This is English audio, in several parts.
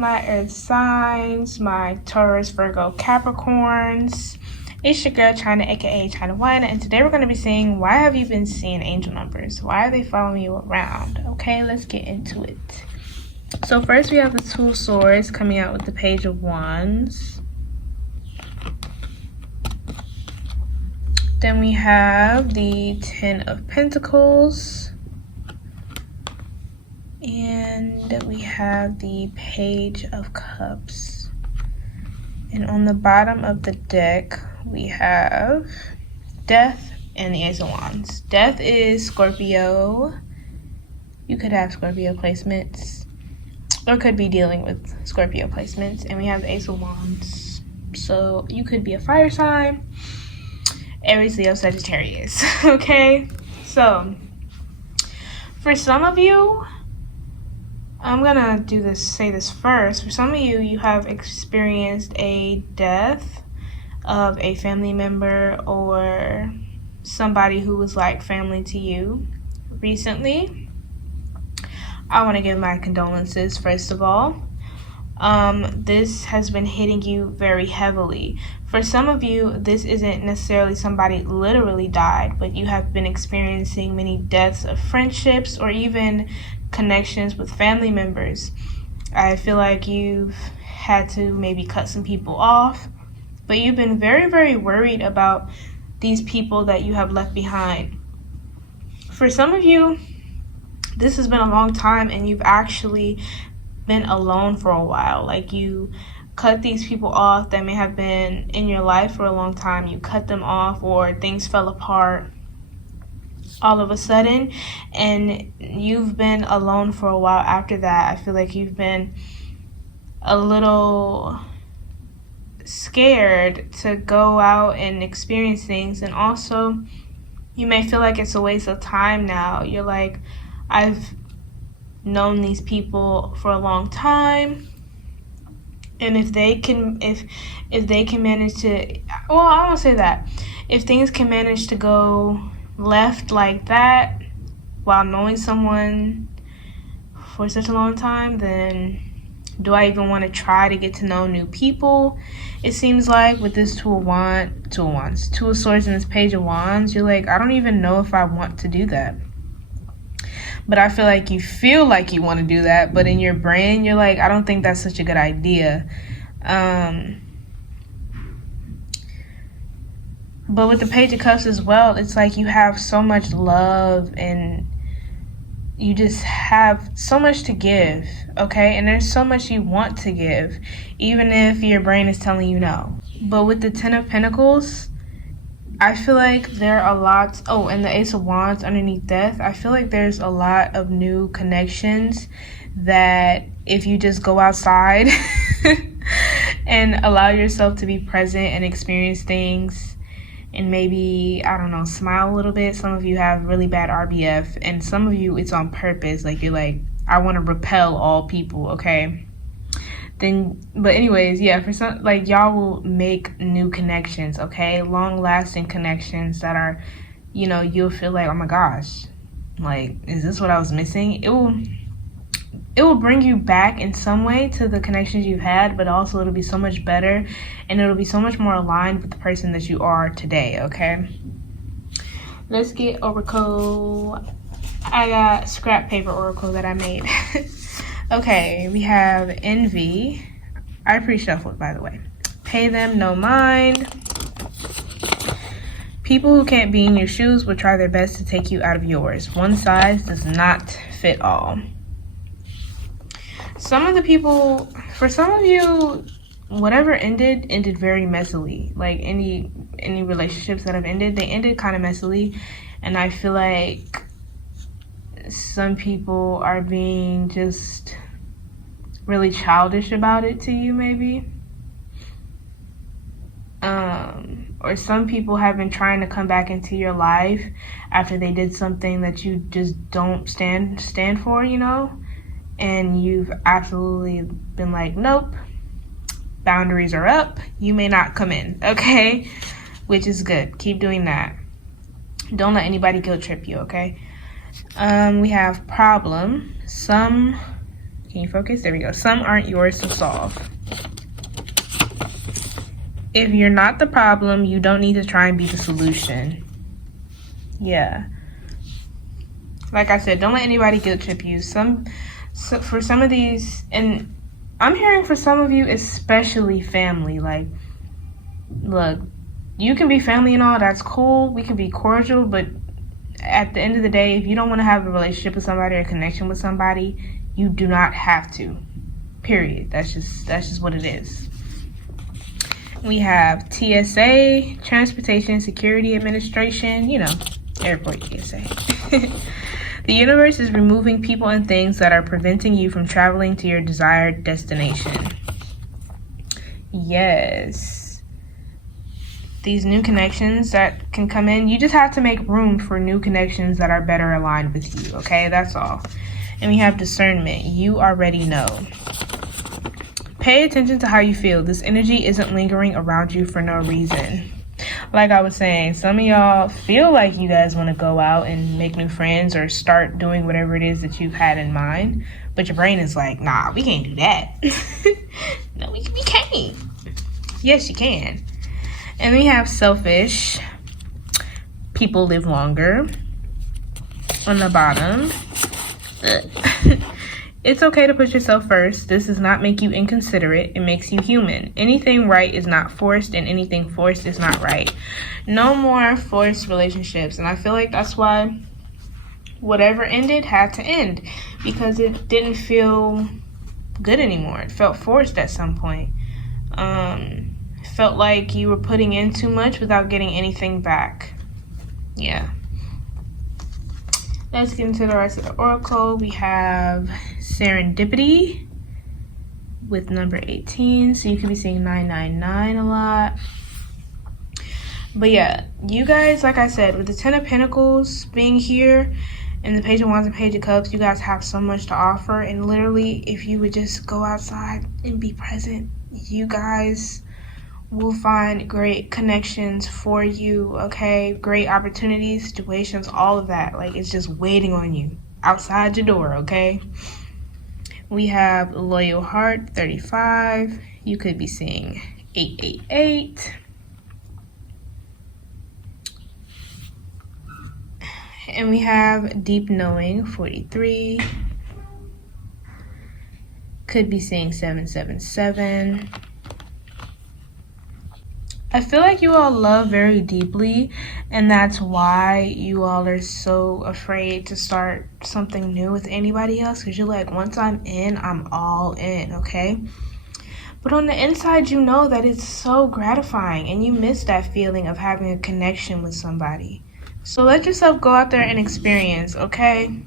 my earth signs, my Taurus, Virgo, Capricorns? It's your girl China, aka China One, and today we're going to be seeing why have you been seeing angel numbers? Why are they following you around? Okay, let's get into it. So first we have the Two of Swords coming out with the Page of Wands. Then we have the Ten of Pentacles. And we have the Page of Cups. And on the bottom of the deck, we have Death and the Ace of Wands. Death is Scorpio. You could have Scorpio placements, or could be dealing with Scorpio placements. And we have the Ace of Wands. So you could be a fire sign, Aries, Leo, Sagittarius. Okay? So, for some of you, I'm gonna say this first. For some of you, you have experienced a death of a family member or somebody who was like family to you recently. I want to give my condolences, first of all. This has been hitting you very heavily. For some of you, this isn't necessarily somebody literally died, but you have been experiencing many deaths of friendships or even connections with family members. I feel like you've had to maybe cut some people off, but you've been very, very worried about these people that you have left behind. For some of you, this has been a long time and you've actually been alone for a while. Like, you cut these people off that may have been in your life for a long time. You cut them off, or things fell apart all of a sudden, and you've been alone for a while after that. I feel like you've been a little scared to go out and experience things, and also you may feel like it's a waste of time now. You're like, I've known these people for a long time, and if they can manage to, well, I won't say that, if things can manage to go left like that while knowing someone for such a long time, then do I even want to try to get to know new people? It seems like with this Two of Swords and this Page of Wands, you're like, I don't even know if I want to do that. But I feel like you want to do that, but in your brain you're like, I don't think that's such a good idea. But with the Page of Cups as well, it's like you have so much love and you just have so much to give, okay? And there's so much you want to give, even if your brain is telling you no. But with the Ten of Pentacles, I feel like there are a lot, and the Ace of Wands underneath Death, I feel like there's a lot of new connections that if you just go outside and allow yourself to be present and experience things, and maybe, I don't know, smile a little bit. Some of you have really bad RBF, and some of you, it's on purpose. Like, you're like, I want to repel all people, okay? But anyways, yeah, for some, like, y'all will make new connections, okay? Long-lasting connections that are, you'll feel like, oh my gosh, like, is this what I was missing? It will bring you back in some way to the connections you've had, but also it'll be so much better, and it'll be so much more aligned with the person that you are today, okay? Let's get Oracle. I got scrap paper Oracle that I made. Okay, we have Envy. I pre-shuffled, by the way. Pay them no mind. People who can't be in your shoes will try their best to take you out of yours. One size does not fit all. For some of you, whatever ended very messily. Like, any relationships that have ended, they ended kind of messily. And I feel like some people are being just really childish about it to you, maybe. Or some people have been trying to come back into your life after they did something that you just don't stand for, and you've absolutely been like, nope, boundaries are up, you may not come in, okay? Which is good. Keep doing that. Don't let anybody guilt trip you, okay? We have problem. Some Can you focus? There we go. Some aren't yours to solve. If you're not the problem, you don't need to try and be the solution. Yeah. Like I said, don't let anybody guilt trip you. For some of these, and I'm hearing for some of you, especially family, like, look, you can be family and all, that's cool. We can be cordial, but at the end of the day, if you don't want to have a relationship with somebody or a connection with somebody, you do not have to. Period. That's just what it is. We have TSA, Transportation Security Administration, airport TSA. The universe is removing people and things that are preventing you from traveling to your desired destination. Yes. These new connections that can come in, you just have to make room for new connections that are better aligned with you, okay? That's all. And we have discernment. You already know. Pay attention to how you feel. This energy isn't lingering around you for no reason. Like I was saying, some of y'all feel like you guys want to go out and make new friends or start doing whatever it is that you've had in mind. But your brain is like, nah, we can't do that. No, we can't. Yes, you can. And we have selfish. People live longer. On the bottom. It's okay to put yourself first. This does not make you inconsiderate. It makes you human. Anything right is not forced, and anything forced is not right. No more forced relationships. And I feel like that's why whatever ended had to end, because it didn't feel good anymore. It felt forced at some point. It felt like you were putting in too much without getting anything back. Yeah. Let's get into the rest of the oracle. We have serendipity with number 18. So you could be seeing 999 a lot. But yeah, you guys, like I said, with the 10 of Pentacles being here and the Page of Wands and Page of Cups, you guys have so much to offer. And literally, if you would just go outside and be present, you guys will find great connections for you, okay? Great opportunities, situations, all of that. Like, it's just waiting on you outside your door, okay? We have loyal heart, 35. You could be seeing 888. And we have deep knowing, 43. Could be seeing 777. I feel like you all love very deeply, and that's why you all are so afraid to start something new with anybody else, because you're like, once I'm in, I'm all in, okay? But on the inside, you know that it's so gratifying, and you miss that feeling of having a connection with somebody. So let yourself go out there and experience, okay?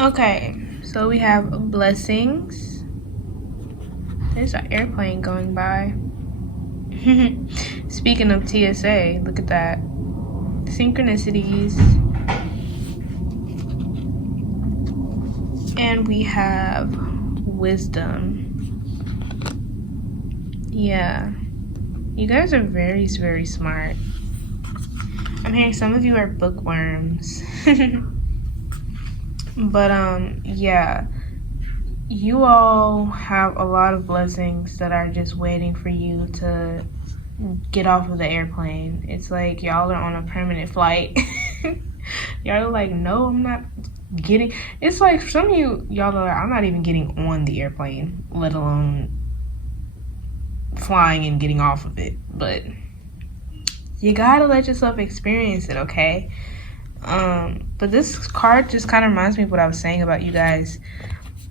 Okay, so we have blessings. There's an airplane going by. Speaking of TSA, look at that. Synchronicities. And we have wisdom. Yeah. You guys are very, very smart. I'm hearing some of you are bookworms. But, yeah. You all have a lot of blessings that are just waiting for you to get off of the airplane. It's like y'all are on a permanent flight. Y'all are like, no, I'm not getting... It's like some of y'all are like, I'm not even getting on the airplane, let alone flying and getting off of it. But you gotta let yourself experience it, okay? But this card just kind of reminds me of what I was saying about you guys,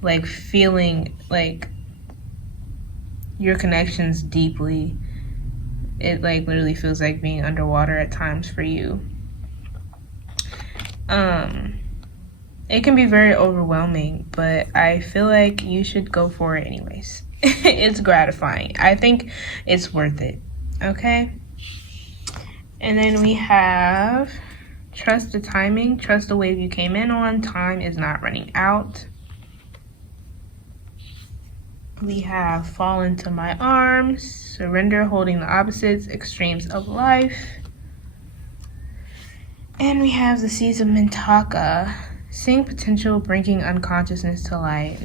like feeling like your connections deeply. It like literally feels like being underwater at times for you. It can be very overwhelming, but I feel like you should go for it anyways. It's gratifying. I think it's worth it. Okay? And then we have trust the timing, trust the wave you came in on. Time is not running out. We have fall into my arms, surrender, holding the opposites, extremes of life. And we have the seeds of Mintaka, Seeing potential, bringing unconsciousness to light.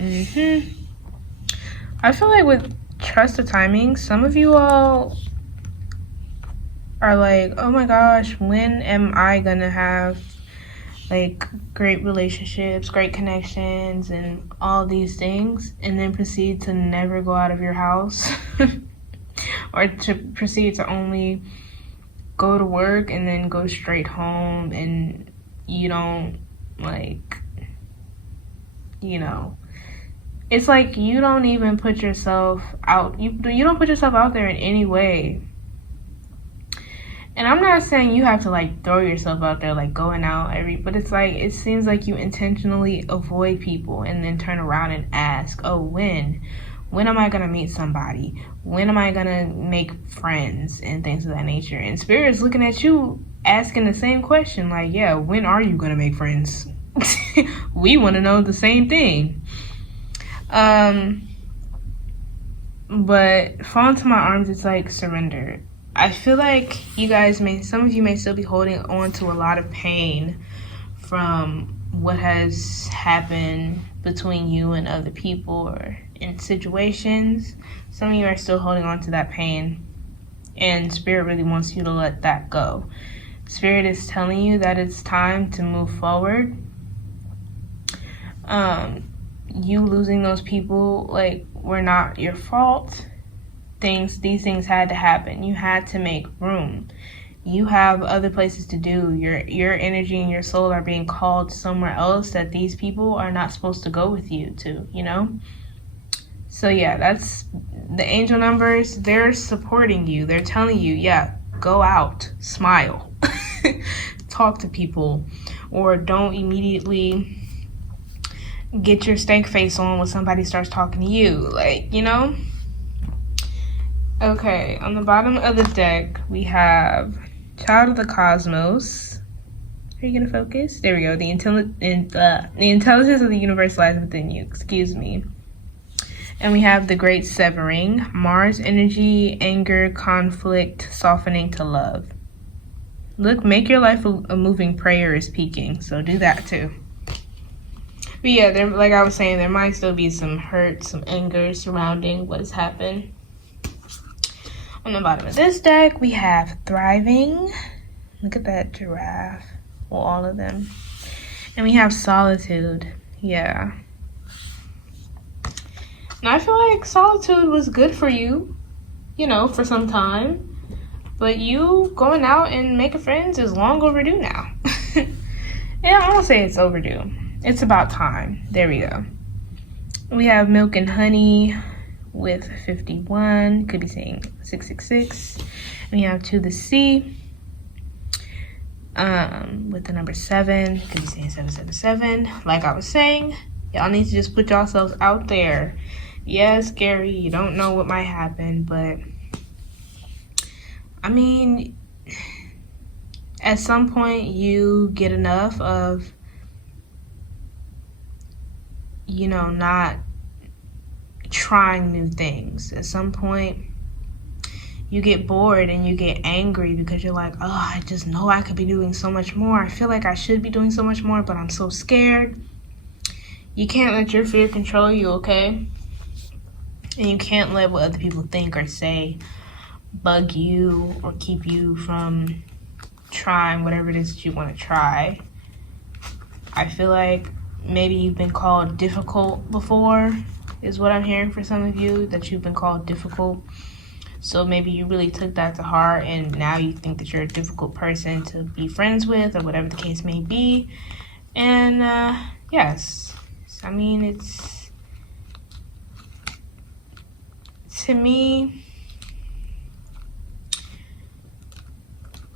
I feel like with trust the timing, some of you all are like, oh my gosh, when am I gonna have like great relationships, great connections, and all these things, and then proceed to never go out of your house or to proceed to only go to work and then go straight home, and you don't like, you know, it's like you don't even put yourself out, you don't put yourself out there in any way. And I'm not saying you have to like throw yourself out there like going out but it's like it seems like you intentionally avoid people and then turn around and ask, oh, when am I gonna meet somebody? When am I gonna make friends and things of that nature? And Spirit is looking at you asking the same question, like, yeah, when are you gonna make friends? We want to know the same thing. But fall into my arms, it's like surrender. I feel like some of you may still be holding on to a lot of pain from what has happened between you and other people or in situations. Some of you are still holding on to that pain, and Spirit really wants you to let that go. Spirit is telling you that it's time to move forward. You losing those people like were not your fault. These things had to happen. You had to make room. You have other places to do. Your energy and your soul are being called somewhere else that these people are not supposed to go with you to, you know? So yeah, that's the angel numbers. They're supporting you. They're telling you, yeah, go out, smile, talk to people, or don't immediately get your stank face on when somebody starts talking to you, like, you know? Okay, on the bottom of the deck, we have Child of the Cosmos. Are you going to focus? There we go. The intelligence of the universe lies within you. Excuse me. And we have the Great Severing. Mars energy, anger, conflict, softening to love. Look, make your life a moving prayer is peaking. So do that too. But yeah, like I was saying, there might still be some hurt, some anger surrounding what has happened. On the bottom of this deck, we have Thriving. Look at that giraffe. Well, all of them. And we have Solitude. Yeah. Now, I feel like solitude was good for you, you know, for some time. But you going out and making friends is long overdue now. Yeah, I don't say it's overdue. It's about time. There we go. We have Milk and Honey with 51, could be saying 666. And we have To the Sea with the number 7, could be saying 777. Like I was saying, y'all need to just put yourselves out there. Yeah, it's scary, you don't know what might happen, but I mean, at some point you get enough of, you know, not trying new things. At some point you get bored and you get angry because you're like, oh, I just know I could be doing so much more. I feel like I should be doing so much more, but I'm so scared. You can't let your fear control you, okay? And you can't let what other people think or say bug you or keep you from trying whatever it is that you want to try. I feel like maybe you've been called difficult before, is what I'm hearing for some of you, that you've been called difficult. So maybe you really took that to heart and now you think that you're a difficult person to be friends with or whatever the case may be. And yes, I mean, it's, to me,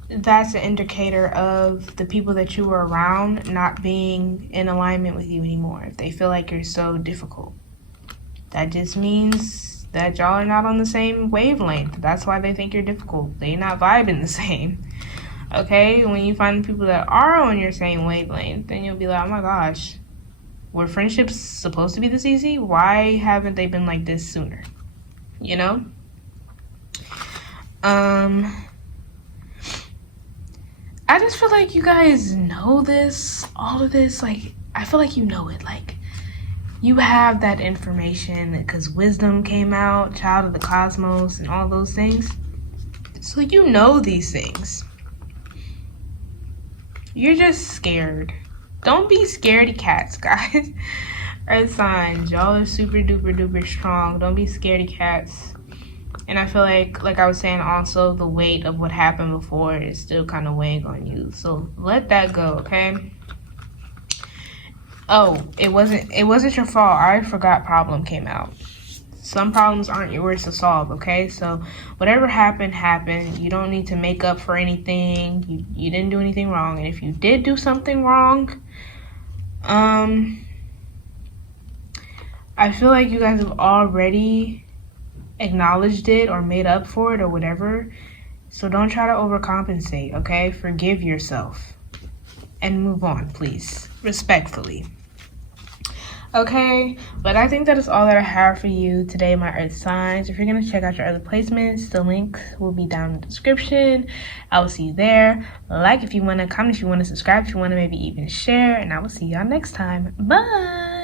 that's an indicator of the people that you were around not being in alignment with you anymore. If they feel like you're so difficult, that just means that y'all are not on the same wavelength. That's why they think you're difficult. They're not vibing the same. Okay? When you find people that are on your same wavelength, then you'll be like, oh my gosh, were friendships supposed to be this easy? Why haven't they been like this sooner? You know? I just feel like you guys know this, all of this. Like, I feel like you know it. Like, you have that information because wisdom came out, child of the cosmos, and all those things. So you know these things. You're just scared. Don't be scaredy cats, guys. Earth signs, y'all are super duper duper strong. Don't be scaredy cats. And I feel like I was saying also, the weight of what happened before is still kind of weighing on you. So let that go, okay? Oh, it wasn't your fault. I forgot problem came out. Some problems aren't yours to solve, okay? So whatever happened, happened. You don't need to make up for anything. You didn't do anything wrong. And if you did do something wrong, I feel like you guys have already acknowledged it or made up for it or whatever. So don't try to overcompensate, okay? Forgive yourself and move on, please. Respectfully. Okay, but I think that is all that I have for you today, my earth signs. If you're going to check out your other placements, the link will be down in the description. I will see you there. Like if you want to, comment if you want to, subscribe if you want to, maybe even share, and I will see y'all next time. Bye!